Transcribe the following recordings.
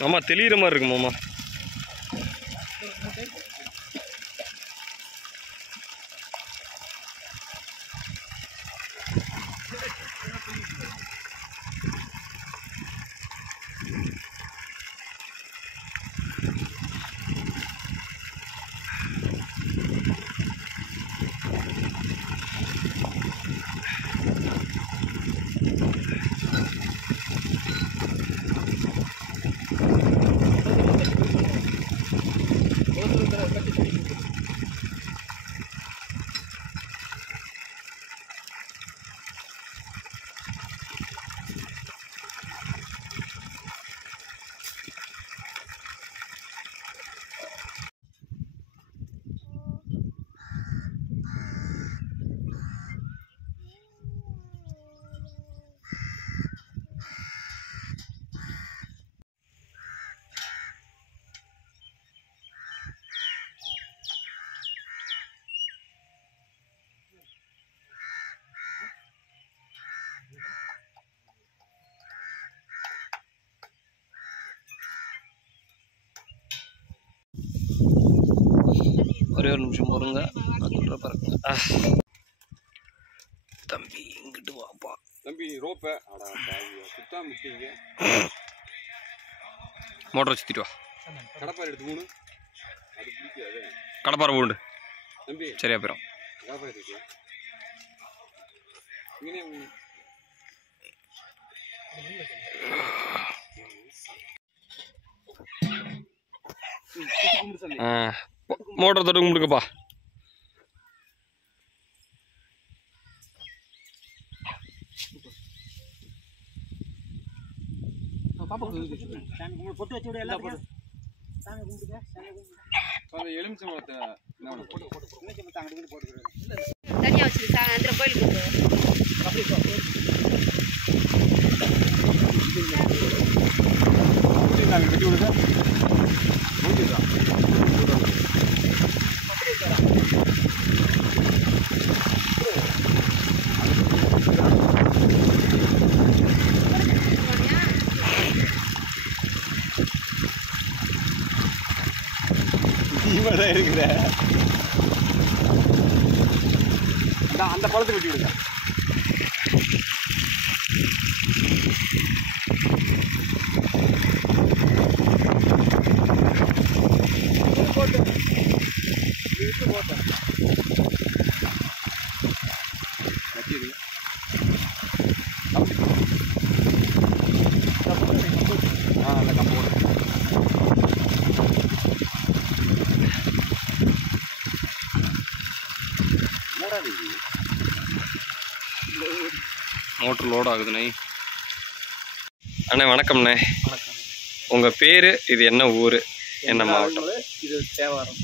மாமா தெளிகிற மாதிரி இருக்கு மாமா. ஒரே ஒரு நிமிஷம் போருங்க. பாருங்க தம்பி, இங்கிட்டு வாப்பா தம்பி. ரோப்பை சுத்தா முட்டிங்க. மோட்டரை சுற்றிட்டு வா. கடப்பாறை எடுத்து போகணும். அது பிடிக்காது. கடப்பாறை போண்டு தம்பி. சரியா போயிடும். கடப்பாறை இருக்கு. மோட்டர் தொட்டு கும்பிடுங்கப்பா. எலுமிச்சம்பழத்தை தனியாக வச்சுருக்காங்க அந்த கோயிலுக்கு வெட்டி விடுங்க. இருக்குற அந்த பழத்தை வெட்டி விடுங்க. அந்த கம்போடு மோட்ரு லோட் ஆகுதுண்ணே. அண்ணே வணக்கம்ண்ணே. உங்கள் பேர், இது என்ன ஊர், என்ன மாவட்டம்? இது தேவாரம்.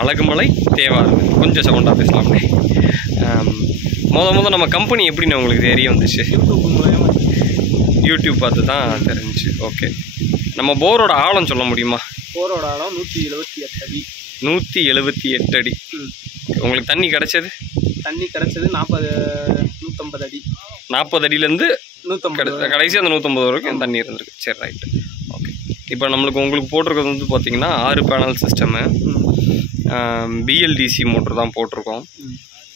அழகுமலை தேவாரம். கொஞ்சம் சவுண்டாக பேசலாம்ண்ணே. முத நம்ம கம்பெனி எப்படிண்ணே உங்களுக்கு தெரிய வந்துச்சு? யூடியூப் பார்த்து தான் தெரிஞ்சிச்சு. ஓகே, நம்ம போரோட ஆழம் சொல்ல முடியுமா? போரோட ஆழம் 178 அடி. 178 அடி. உங்களுக்கு தண்ணி கிடச்சது? தண்ணி கிடச்சது 150 அடி. 40 அடியிலேருந்து 150 கடைசி அந்த 150 வரைக்கும் தண்ணி இருந்திருக்கு. சரி, ரைட்டு. ஓகே, இப்போ உங்களுக்கு போட்டிருக்கிறது வந்து பார்த்திங்கன்னா 6 பேனல் சிஸ்டமு, பிஎல்டிசி மோட்ரு தான் போட்டிருக்கோம்.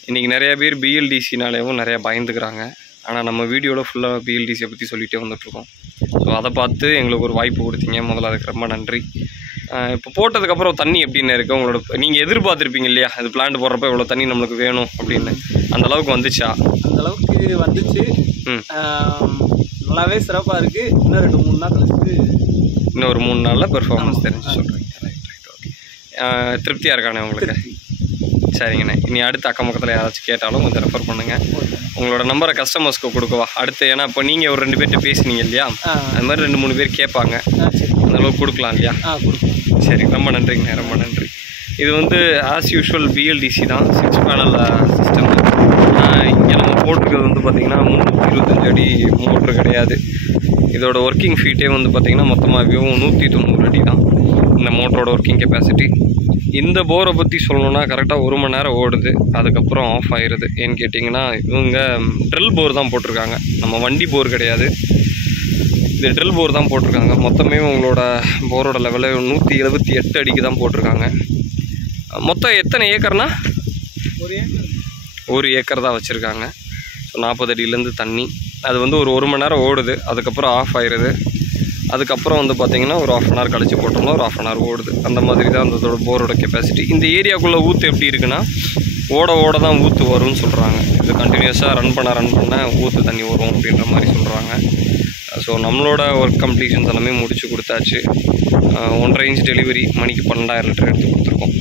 இன்றைக்கி நிறையா பேர் பிஎல்டிசினாலேயும் நிறையா பயந்துக்கிறாங்க. ஆனால் நம்ம வீடியோவில் ஃபுல்லாக பிஎல்டிசியை பற்றி சொல்லிகிட்டே வந்துட்ருக்கோம். ஸோ அதை பார்த்து எங்களுக்கு ஒரு வாய்ப்பு கொடுத்தீங்க, முதல்ல அதுக்கு ரொம்ப நன்றி. இப்போ போட்டதுக்கப்புறம் தண்ணி எப்படின்னு இருக்குது உங்களோட? நீங்கள் எதிர்பார்த்துருப்பீங்க இல்லையா, அது பிளான்ட் போடுறப்ப இவ்வளோ தண்ணி நம்மளுக்கு வேணும் அப்படின்னு. அந்த அளவுக்கு வந்துச்சா? அந்த அளவுக்கு வந்துச்சு. நல்லாவே சிறப்பாக இருக்குது. இன்னும் 2-3 நாள் கழிச்சு இன்னும் ஒரு 3 நாளில் பெர்ஃபார்மன்ஸ் தெரிஞ்சு சொல்கிறீங்க. Right right okay. திருப்தியாக இருக்கானே உங்களுக்கு? சரிங்கண்ணே. இனி அடுத்த அக்கம் பக்கத்தில் யாராச்சும் கேட்டாலும் கொஞ்சம் ரெஃபர் பண்ணுங்கள். உங்களோட நம்பரை கஸ்டமர்ஸ்க்கு கொடுக்கவா அடுத்து? ஏன்னா இப்போ நீங்கள் ஒரு 2 பேர்கிட்ட பேசுனீங்க இல்லையா, அது மாதிரி 2-3 பேர் கேட்பாங்க, அந்த அளவுக்கு கொடுக்கலாம் இல்லையா? சரி, ரொம்ப நன்றிங்கண்ணே, ரொம்ப நன்றி. இது வந்து ஆஸ் யூஷுவல் பிஎல்டிசி தான், 6 பேனல் சிஸ்டம். இங்கே நம்ம போட்டிருக்கிறது வந்து பார்த்திங்கன்னா 325 அடி மோட்ரு கிடையாது. இதோட ஒர்க்கிங் ஃபீட்டே வந்து பார்த்திங்கன்னா மொத்தமாகவே 190 அடி தான் இந்த மோட்டரோட ஒர்க்கிங் கெப்பாசிட்டி. இந்த போரை பற்றி சொல்லணுன்னா கரெக்டாக 1 மணி நேரம் ஓடுது, அதுக்கப்புறம் ஆஃப் ஆயிடுது. ஏன்னு கேட்டிங்கன்னா இவங்க ட்ரில் போர் தான் போட்டிருக்காங்க, நம்ம வண்டி போர் கிடையாது. இது ட்ரில் போர் தான் போட்டிருக்காங்க. மொத்தமே உங்களோட போரோட லெவலு 178 அடிக்கு தான் போட்டிருக்காங்க. மொத்தம் எத்தனை ஏக்கர்னா? 1 ஏக்கர் தான் வச்சுருக்காங்க. ஸோ 40 அடியிலேருந்து தண்ணி அது வந்து ஒரு மணி நேரம் ஓடுது, அதுக்கப்புறம் ஆஃப் ஆயிடுது. அதுக்கப்புறம் வந்து பார்த்திங்கன்னா ஒரு 1/2 அன் ஹவர் கழிச்சு போட்டோம்னா ஒரு 1/2 அன் ஹவர் ஓடுது. அந்த மாதிரி தான் அந்த போரோட கெப்பாசிட்டி. இந்த ஏரியாவுக்குள்ளே ஊற்று எப்படி இருக்குன்னா ஓட தான் ஊற்று வரும்னு சொல்கிறாங்க. இது கண்டினியூஸாக ரன் பண்ண ஊற்று தண்ணி வரும் அப்படின்ற மாதிரி சொல்கிறாங்க. ஸோ நம்மளோட ஒர்க் கம்ப்ளீஷன்ஸ் எல்லாமே முடிச்சு கொடுத்தாச்சு. 1.5 இன்ச் டெலிவரி மணிக்கு 12,000 லிட்டர் எடுத்து கொடுத்துருக்கோம்.